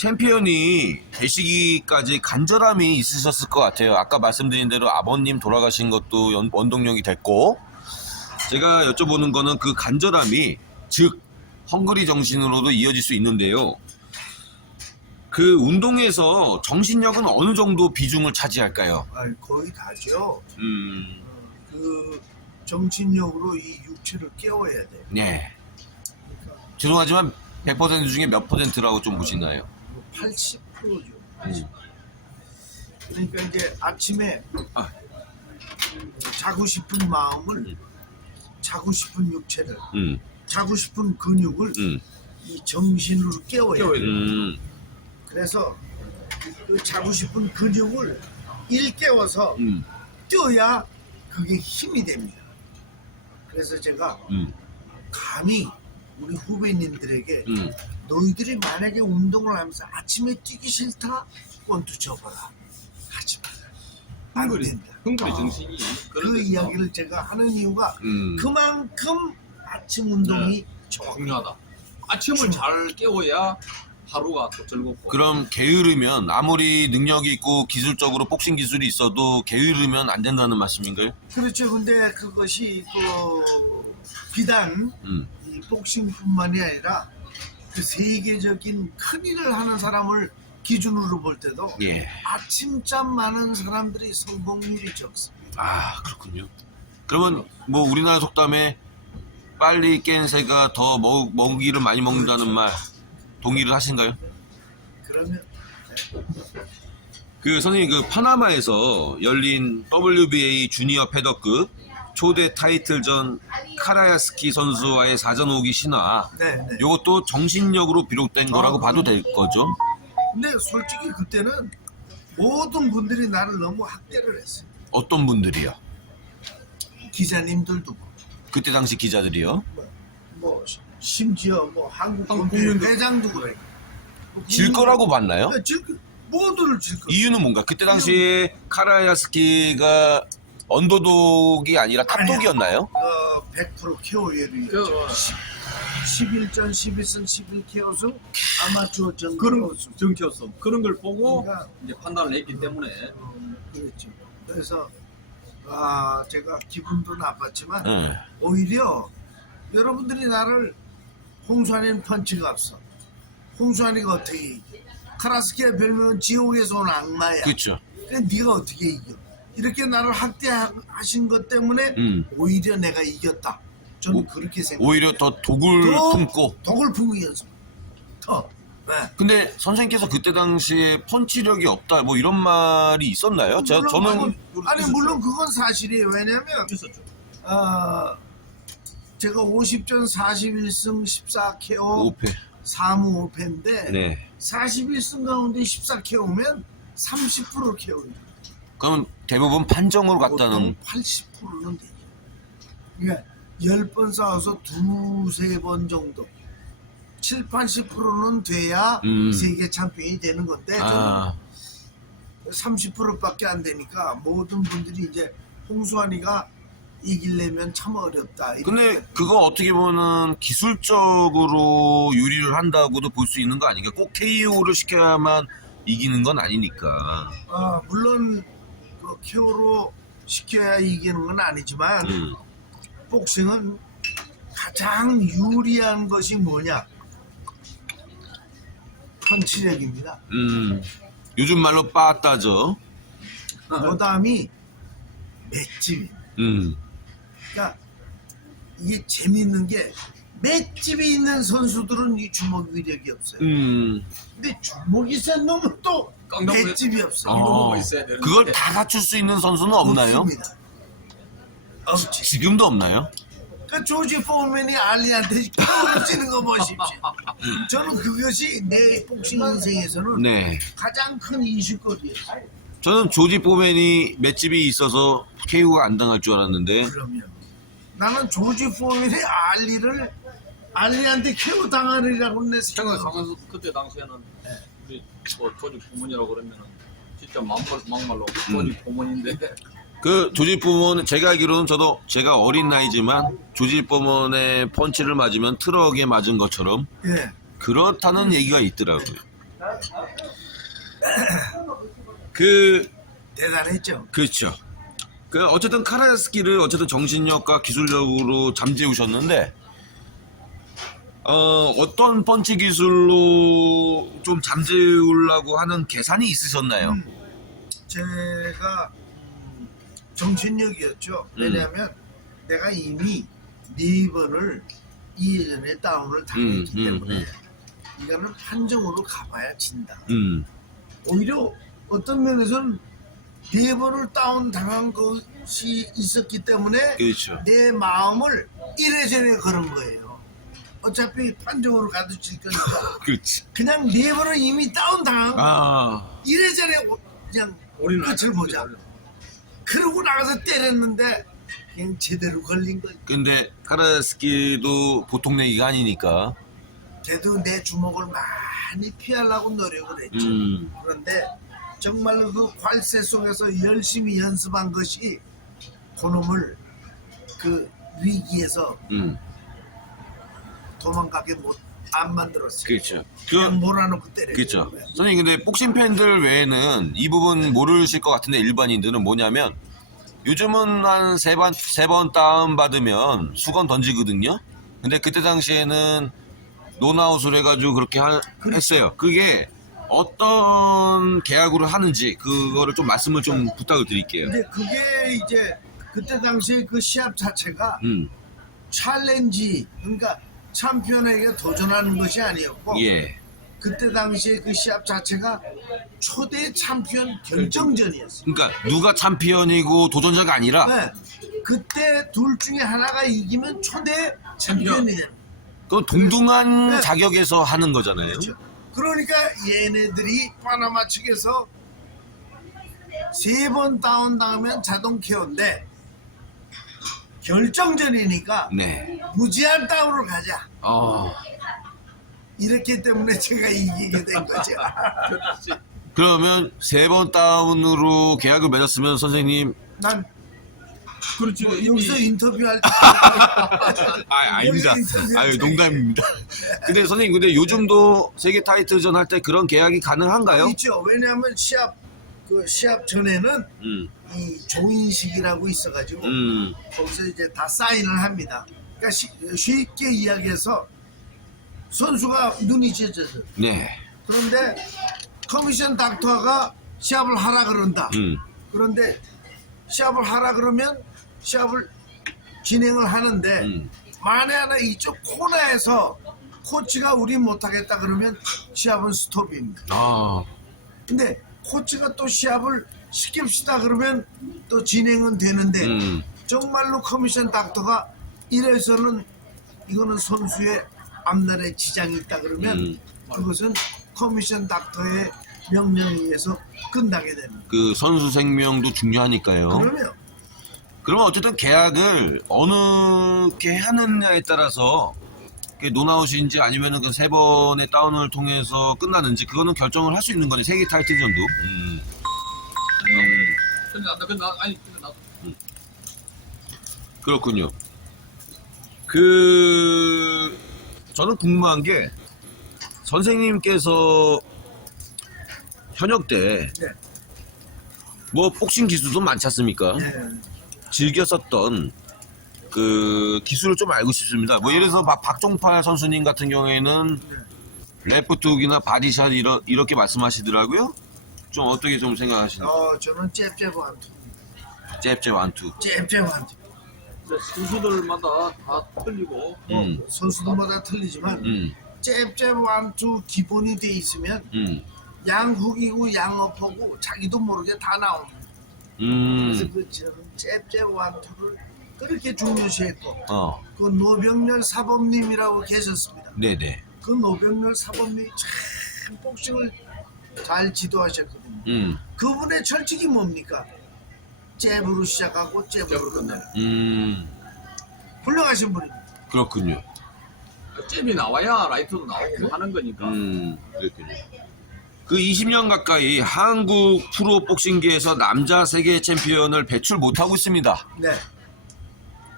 챔피언이 되시기까지 간절함이 있으셨을 것 같아요. 아까 말씀드린 대로 아버님 돌아가신 것도 원동력이 됐고, 제가 여쭤보는 거는 그 간절함이 즉 헝그리 정신으로도 이어질 수 있는데요. 그 운동에서 정신력은 어느 정도 비중을 차지할까요? 거의 다죠. 음, 그 정신력으로 이 육체를 깨워야 돼. 네. 죄송하지만 100% 중에 몇 %라고 좀 보시나요? 80%죠. 그러니까 이제 아침에 자고 싶은 마음을, 자고 싶은 육체를, 자고 싶은 근육을 이 정신으로 깨워야 돼. 그래서 그 자고 싶은 근육을 일깨워서 뛰어야 그게 힘이 됩니다. 그래서 제가 감히 우리 후배님들에게 너희들이 만약에 운동을 하면서 아침에 뛰기 싫다? 권투 쳐봐라. 하지 마라. 안 된다. 헝그리 정신이 그 이야기를 제가 하는 이유가 그만큼 아침 운동이 중요하다. 아침을 잘 깨워야 하루가 또 즐겁고. 그럼 게으르면 아무리 능력이 있고 기술적으로 복싱 기술이 있어도 게으르면 안 된다는 말씀인가요? 그렇죠. 근데 그것이 그 비단 이 복싱뿐만이 아니라 그 세계적인 큰 일을 하는 사람을 기준으로 볼 때도 예. 아침잠 많은 사람들이 성공률이 적습니다. 아, 그렇군요. 그러면 뭐 우리나라 속담에 빨리 깬 새가 더 먹이를 많이 먹는다는 말 동의를 하신가요? 그러면 그 선생님 그 파나마에서 열린 WBA 주니어 패더급 초대 타이틀전 카라야스키 선수와의 사전 5기 신화, 네. 이것도 정신력으로 비롯된 거라고 봐도 될 거죠? 근데 솔직히 그때는 모든 분들이 나를 너무 학대를 했어요. 어떤 분들이요? 기자님들도 그때 당시 기자들이요? 뭐 심지어 뭐 한국 국민들. 회장도 그래. 질 거라고 봤나요? 네, 모두를 질 거. 이유는 뭔가? 그때 당시에 카라야스키가 언더독이 아니라 탑독이었나요? 100% KO율이었죠. 그, 11전 11승 11KO수 아마추어 그런 정도수. 정치였어. 그런 걸 보고 그러니까, 이제 판단을 했기 때문에 그랬죠. 그래서 제가 기분도 나빴지만 응. 오히려 여러분들이 나를 홍수환이는 펀치가 없어. 홍수환이가 어떻게 이겨? 카라스키의 별명은 지옥에서 온 악마야. 그렇죠. 근데 네가 어떻게 이겨? 이렇게 나를 학대하신 것 때문에 오히려 내가 이겼다. 저는 그렇게 생각해요. 오히려 더 독을 품고. 독을 품고 연습. 더. 네. 근데 선생님께서 그때 당시에 펀치력이 없다 뭐 이런 말이 있었나요? 저는 물론 그건 사실이에요. 왜냐면 있었죠. 제가 50전 41승 14KO 5패. 3무 5패인데 네. 41승 가운데 14KO면 30% KO입니다. 그러면 대부분 판정으로 갔다는. 보통 80%는 되죠. 그러니까 10번 싸워서 두세 번 정도 7, 80%는 돼야 세계 챔피언이 되는 건데 저는 30%밖에 안 되니까 모든 분들이 이제 홍수환이가 이기려면 참 어렵다. 근데 그거 어떻게 보면 기술적으로 유리를 한다고도 볼 수 있는 거 아닌가? 꼭 KO를 시켜야만 이기는 건 아니니까. 물론 그 KO로 시켜야 이기는 건 아니지만 복싱은 가장 유리한 것이 뭐냐? 펀치력입니다. 요즘 말로 빠따죠. 그 다음이 맷집입니다. 그러니까 이게 재밌는 게 맷집이 있는 선수들은 이 주먹 위력이 없어요. 근데 주먹이 센 놈은 또 맷집이 없어요. 이거 있어야 되는데. 그걸 다 갖출 수 있는 선수는 없나요? 없습니다. 없지. 지금도 없나요? 그 조지 포맨이 알리한테 떨어지는 거 보십시오. 저는 그것이 내 복싱 인생에서는 네. 가장 큰 이슈거리였어요. 저는 조지 포맨이 맷집이 있어서 KO가 안 당할 줄 알았는데. 그러면 나는 조지 포맨이 알리한테 KO 당하리라고 내 생각. 생각하면서 그때 당시에는 우리 뭐 조지 부모님이라고 그러면은 진짜 막말로 조지 부모님인데 그 조지 포먼 제가 알기로는 제가 어린 나이지만 조지 포먼의 펀치를 맞으면 트럭에 맞은 것처럼 예. 그렇다는 얘기가 있더라고요. 대단했죠. 그렇죠. 어쨌든 카라스키를 어쨌든 정신력과 기술력으로 잠재우셨는데 어떤 펀치 기술로 좀 잠재우려고 하는 계산이 있으셨나요? 제가 정신력이었죠. 왜냐하면 내가 이미 4번을 이전에 다운을 당했기 때문에 이거는 판정으로 가봐야 진다. 오히려 어떤 면에서는 4번을 다운 당한 것이 있었기 때문에 그렇죠. 내 마음을 1회전에 거는 거예요. 어차피 판정으로 가두칠 거니까 그렇지. 그냥 4번을 이미 다운 당한 거 1회전에 그냥 끝을 보자. 그러고 나가서 때렸는데 그냥 제대로 걸린 거지. 근데 카라스키도 보통 내기가 아니니까. 걔도 내 주먹을 많이 피하려고 노력을 했죠. 그런데 정말로 그 괄세 속에서 열심히 연습한 것이 그놈을 그 위기에서 도망가게 안 만들었어요. 그렇죠. 그냥 몰아놓고 때려요. 그렇죠. 선생님 근데 복싱 팬들 외에는 이 부분 모르실 것 같은데 일반인들은 뭐냐면 요즘은 한 세 번 다운 받으면 수건 던지거든요. 근데 그때 당시에는 노나웃을 해가지고 그렇게 했어요. 그게 어떤 계약으로 하는지 그거를 좀 말씀을 좀 부탁을 드릴게요. 근데 그게 이제 그때 당시에 그 시합 자체가 음. 챌린지, 그러니까 챔피언에게 도전하는 것이 아니었고 예. 그때 당시에 그 시합 자체가 초대 챔피언 결정전이었어요. 그러니까 누가 챔피언이고 도전자가 아니라 네. 그때 둘 중에 하나가 이기면 초대 챔피언이 되는 거예요. 그 동등한 네. 자격에서 하는 거잖아요. 그렇죠. 그러니까 얘네들이 파나마 측에서 3번 다운 당하면 자동 KO인데 결정전이니까 네. 무제한 다운으로 가자. 어. 이렇기 때문에 제가 이기게 된 거죠. 그러면 3번 다운으로 계약을 맺었으면 선생님 난 그렇지. 여기서 인터뷰할 때 아닙니다. 여기서 인터뷰할 때 농담입니다. 근데 선생님 근데 요즘도 세계 타이틀전 할 때 그런 계약이 가능한가요? 있죠. 왜냐하면 시합 전에는 이 종인식이라고 있어가지고 거기서 이제 다 사인을 합니다. 그러니까 쉽게 이야기해서 선수가 눈이 찢어져. 네. 그런데 커미션 닥터가 시합을 하라 그런다. 그런데 시합을 하라 그러면 시합을 진행을 하는데 만에 하나 이쪽 코너에서 코치가 우리 못하겠다 그러면 시합은 스톱입니다. 아. 근데 코치가 또 시합을 시킵시다 그러면 또 진행은 되는데 정말로 커미션 닥터가 이래서는 이거는 선수의 앞날에 지장이 있다 그러면 그것은 커미션 닥터의 명령에 의해서 끝나게 됩니다. 그 선수 생명도 중요하니까요. 그러면 어쨌든 계약을 어느게 하느냐에 따라서 그게 노나웃인지 아니면은 그 3번의 다운을 통해서 끝나는지 그거는 결정을 할 수 있는 거네. 세계 타이틀전도. 근데 나도 그렇군요. 저는 궁금한 게 선생님께서 현역 때 네. 뭐 복싱 기술도 많지 않습니까? 네. 즐겼었던 그 기술을 좀 알고 싶습니다. 뭐 예를 들어서 박종팔 선수님 같은 경우에는 레프트훅이나 바디샷 이렇게 말씀하시더라고요. 좀 어떻게 좀 생각하시나요? 저는 잽잽 완투. 잽잽 완투. 잽잽 완투. 선수들마다 다 틀리고 선수들마다 틀리지만 잽잽 완투 기본이 돼 있으면 양훅이고 양어퍼고 자기도 모르게 다 나옵니다. 그래서 저는 잽잽 완투를 그렇게 중요시했고 그 노병렬 사범님이라고 계셨습니다. 네네. 그 노병렬 사범님이 참 복싱을 잘 지도하셨거든요. 그분의 철칙이 뭡니까? 잽으로 시작하고 잽으로 끝내는 훌륭하신 분입니다. 그렇군요. 잽이 나와야 라이트도 나오고 하는 거니까. 그렇군요. 그 20년 가까이 한국 프로 복싱계에서 남자 세계 챔피언을 배출 못하고 있습니다. 네.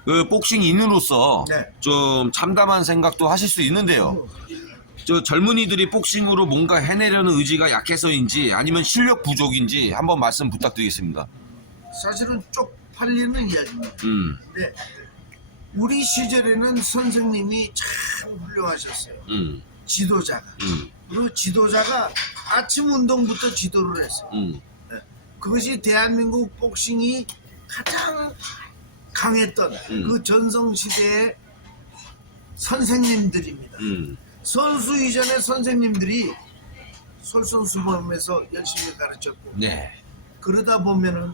그 복싱인으로서 네. 좀 참담한 생각도 하실 수 있는데요. 저 젊은이들이 복싱으로 뭔가 해내려는 의지가 약해서인지 아니면 실력 부족인지 한번 말씀 부탁드리겠습니다. 사실은 쪽팔리는 이야기입니다. 음, 근데 우리 시절에는 선생님이 참 훌륭하셨어요. 지도자가. 그리고 지도자가 아침 운동부터 지도를 했어요. 네. 그것이 대한민국 복싱이 가장 강했던 그 전성시대의 선생님들입니다. 선수 이전의 선생님들이 솔선수범해서 열심히 가르쳤고 네. 그러다 보면은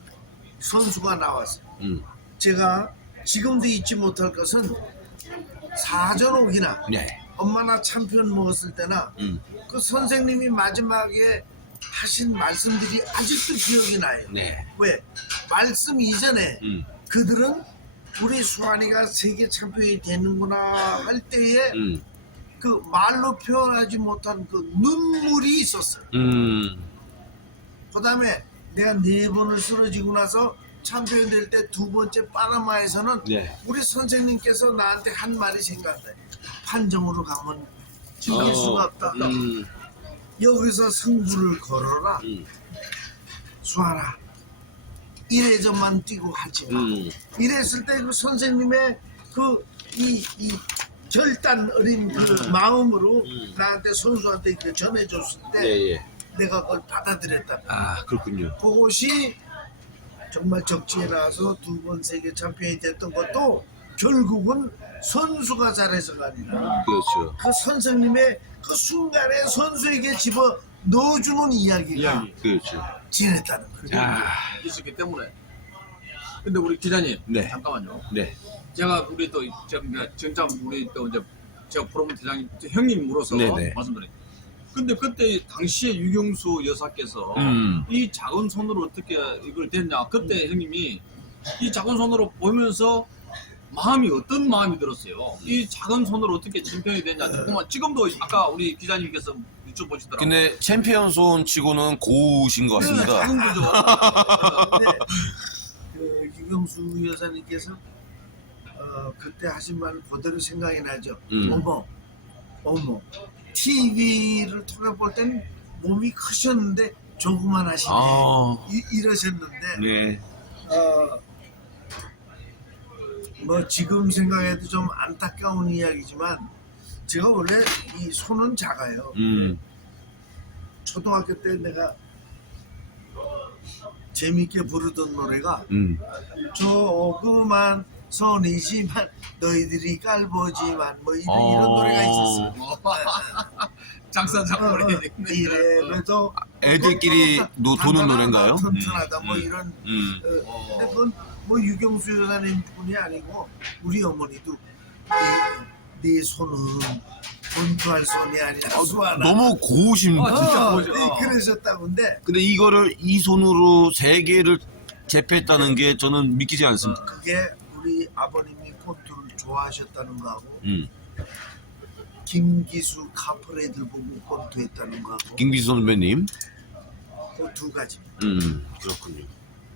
선수가 나왔어요. 제가 지금도 잊지 못할 것은 사전옥이나 네. 엄마나 참편 먹었을 때나 그 선생님이 마지막에 하신 말씀들이 아직도 기억이 나요. 네. 왜? 말씀 이전에 그들은 우리 수환이가 세계 챔피언이 되는구나 할 때에 그 말로 표현하지 못한 그 눈물이 있었어요. 그 다음에 내가 4번을 쓰러지고 나서 챔피언 될 때 2번째 파나마에서는 네. 우리 선생님께서 나한테 한 말이 생각나. 판정으로 가면 이길 수가 없다. 여기서 승부를 걸어라. 수아라. 1회전만 뛰고 하지 마. 이랬을 때 그 선생님의 이 결단 어린 그 마음으로 나한테 선수한테 이렇게 전해줬을 때 예. 내가 그걸 받아들였다. 아, 그렇군요. 그것이 정말 적지에 나와서 2번 세계 챔피언이 됐던 것도 결국은 선수가 잘해서가 아니라 그렇죠. 그 선생님의 그 순간에 선수에게 집어 넣어주는 이야기가 그렇죠. 지냈다는 거죠. 있었기 때문에. 근데 우리 기자님, 네. 잠깐만요. 네. 제가 우리 또 진짜 우리 또 이제 제가 프로모터 대장님 형님으로서 네네. 말씀드려요. 근데 그때 당시에 유경수 여사께서 이 작은 손으로 어떻게 이걸 됐냐? 그때 형님이 이 작은 손으로 보면서 마음이 어떤 마음이 들었어요? 이 작은 손으로 어떻게 챔피언이 됐냐? 조금만 지금도 아까 우리 기자님께서 여쭤보시더라고요. 근데 챔피언 손 치고는 고우신 것 같습니다. 작은 거죠. 근데 그 유경수 여사님께서 그때 하신 말 그대로 생각이 나죠. 어머 TV를 통해 볼 땐 몸이 크셨는데 조그만 하시네. 이러셨는데 네. 뭐 지금 생각해도 좀 안타까운 이야기지만 제가 원래 이 손은 작아요. 초등학교 때 내가 재밌게 부르던 노래가 조그만 손이지만 너희들이 깔보지만 뭐 이런 노래가 있었어요. 장사장머리. 이래도 애들끼리 도는 노래인가요? 튼튼하다 뭐 이런. 근데 그건 뭐 유경수 여사님 뿐이 아니고 우리 어머니도 네 손은 권투할 손이 아니라 수하나. 너무 고우신. 진짜 고우셔. 그러셨다고 근데 근데 이거를 이 손으로 3개를 제패했다는 게 저는 믿기지 않습니다. 그게 우리 아버님이 권투를 좋아하셨다는 거하고 음. 김기수 카프레이들 보고 권투했다는 거하고 김기수 선배님. 그 2가지. 그렇군요.